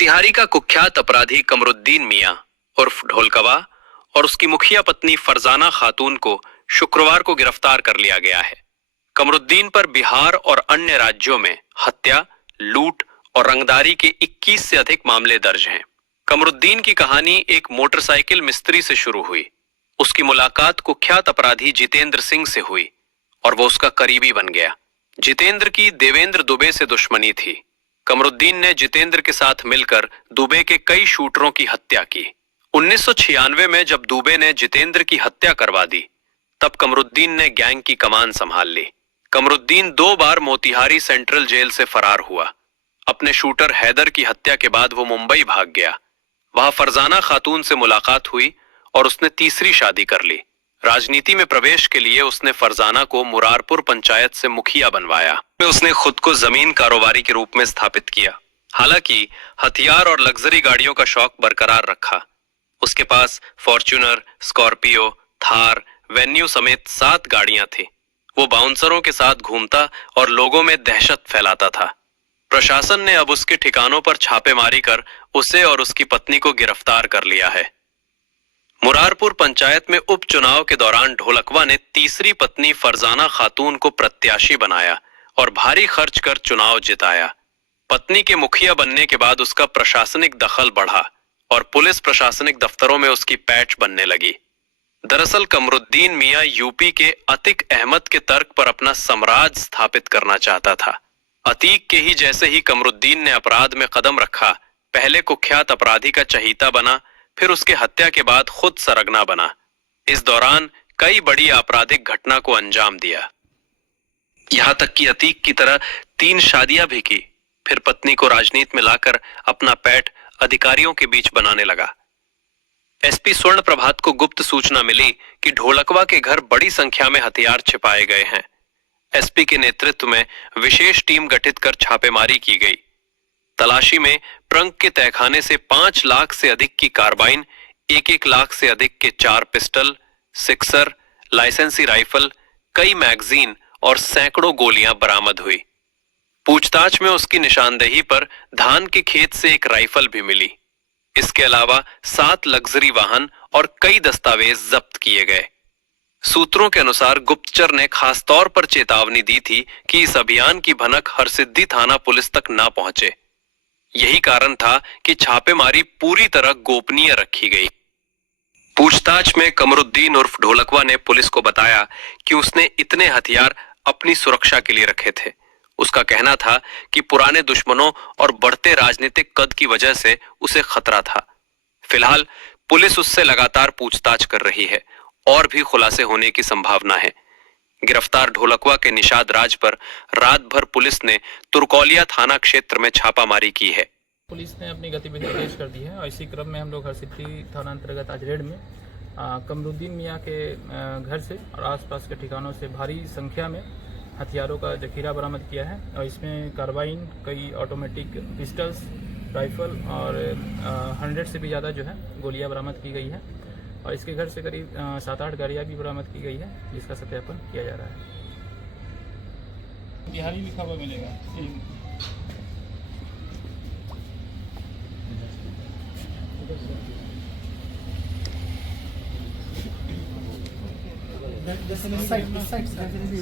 मोतिहारी का कुख्यात अपराधी कमरुद्दीन मियां उर्फ ढोलकवा और उसकी मुखिया पत्नी फरजाना खातून को शुक्रवार को गिरफ्तार कर लिया गया है। कमरुद्दीन पर बिहार और अन्य राज्यों में हत्या, लूट और रंगदारी के 21 से अधिक मामले दर्ज हैं। कमरुद्दीन की कहानी एक मोटरसाइकिल मिस्त्री से शुरू हुई। उसकी मुलाकात कुख्यात अपराधी जितेंद्र सिंह से हुई और वो उसका करीबी बन गया। जितेंद्र की देवेंद्र दुबे से दुश्मनी थी। कमरुद्दीन ने जितेंद्र के साथ मिलकर दुबे के कई शूटरों की हत्या की। 1996 में जब दुबे ने जितेंद्र की हत्या करवा दी, तब कमरुद्दीन ने गैंग की कमान संभाल ली। कमरुद्दीन 2 बार मोतिहारी सेंट्रल जेल से फरार हुआ। अपने शूटर हैदर की हत्या के बाद वो मुंबई भाग गया। वहां फरजाना खातून से मुलाकात हुई और उसने तीसरी शादी कर ली। राजनीति में प्रवेश के लिए उसने फरजाना को मुरारपुर पंचायत से मुखिया बनवाया। उसने खुद को जमीन कारोबारी के रूप में स्थापित किया। हालांकि हथियार और लग्जरी गाड़ियों का शौक बरकरार रखा। उसके पास फॉर्च्यूनर, स्कॉर्पियो, थार, वेन्यू समेत 7 गाड़ियां थी। वो बाउंसरों के साथ घूमता और लोगों में दहशत फैलाता था। प्रशासन ने अब उसके ठिकानों पर छापेमारी कर उसे और उसकी पत्नी को गिरफ्तार कर लिया है। मुरारपुर पंचायत में उपचुनाव के दौरान ढोलकवा ने तीसरी पत्नी फरजाना खातून को प्रत्याशी बनाया और भारी खर्च कर चुनाव जिताया। पत्नी के मुखिया बनने के बाद उसका प्रशासनिक दखल बढ़ा और पुलिस प्रशासनिक दफ्तरों में उसकी पैठ बनने लगी। दरअसल कमरुद्दीन मियां यूपी के अतीक अहमद के तर्क पर अपना साम्राज्य स्थापित करना चाहता था। अतीक के ही जैसे ही कमरुद्दीन ने अपराध में कदम रखा, पहले कुख्यात अपराधी का चहीता बना, फिर उसके हत्या के बाद खुद सरगना बना। इस दौरान कई बड़ी आपराधिक घटना को अंजाम दिया। यहां तक कि अतीक की तरह 3 शादियां भी की। फिर पत्नी को राजनीति में लाकर अपना पैठ अधिकारियों के बीच बनाने लगा। एसपी स्वर्ण प्रभात को गुप्त सूचना मिली कि ढोलकवा के घर बड़ी संख्या में हथियार छिपाए गए हैं। एसपी के नेतृत्व में विशेष टीम गठित कर छापेमारी की गई। तलाशी में प्रंक के तहखाने से 5 लाख से अधिक की कार्बाइन, 1-1 लाख से अधिक के 4 पिस्टल, सिक्सर, लाइसेंसी राइफल, कई मैगजीन और सैकड़ों गोलियां बरामद हुई। पूछताछ में उसकी निशानदेही पर धान के खेत से एक राइफल भी मिली। इसके अलावा 7 लग्जरी वाहन और कई दस्तावेज जब्त किए गए। सूत्रों के अनुसार गुप्तचर ने खास तौर पर चेतावनी दी थी कि इस अभियान की भनक हरसिद्धि थाना पुलिस तक ना पहुंचे। यही कारण था कि छापेमारी पूरी तरह गोपनीय रखी गई। पूछताछ में कमरुद्दीन उर्फ ढोलकवा ने पुलिस को बताया कि उसने इतने हथियार अपनी सुरक्षा के लिए रखे थे। उसका कहना था कि पुराने दुश्मनों और बढ़ते राजनीतिक कद की वजह से उसे खतरा था। फिलहाल पुलिस उससे लगातार पूछताछ कर रही है और भी खुलासे होने की संभावना है। गिरफ्तार ढोलकवा के निषाद राज पर रात भर पुलिस ने तुर्कौलिया थाना क्षेत्र में छापामारी की है। पुलिस ने अपनी गतिविधि तेज कर दी है और इसी क्रम में हम लोग हरसिद्धि थाना अंतर्गत आज रेड में कमरुद्दीन मियां के घर से और आसपास के ठिकानों से भारी संख्या में हथियारों का जखीरा बरामद किया है और इसमें कार्बाइन, कई ऑटोमेटिक पिस्टल्स, राइफल और 100 से भी ज़्यादा जो है गोलियां बरामद की गई है और इसके घर से करीब 7-8 गाड़ियाँ भी बरामद की गई है, जिसका सत्यापन किया जा रहा है। बिहारी लिखा हुआ मिलेगा। The site definitely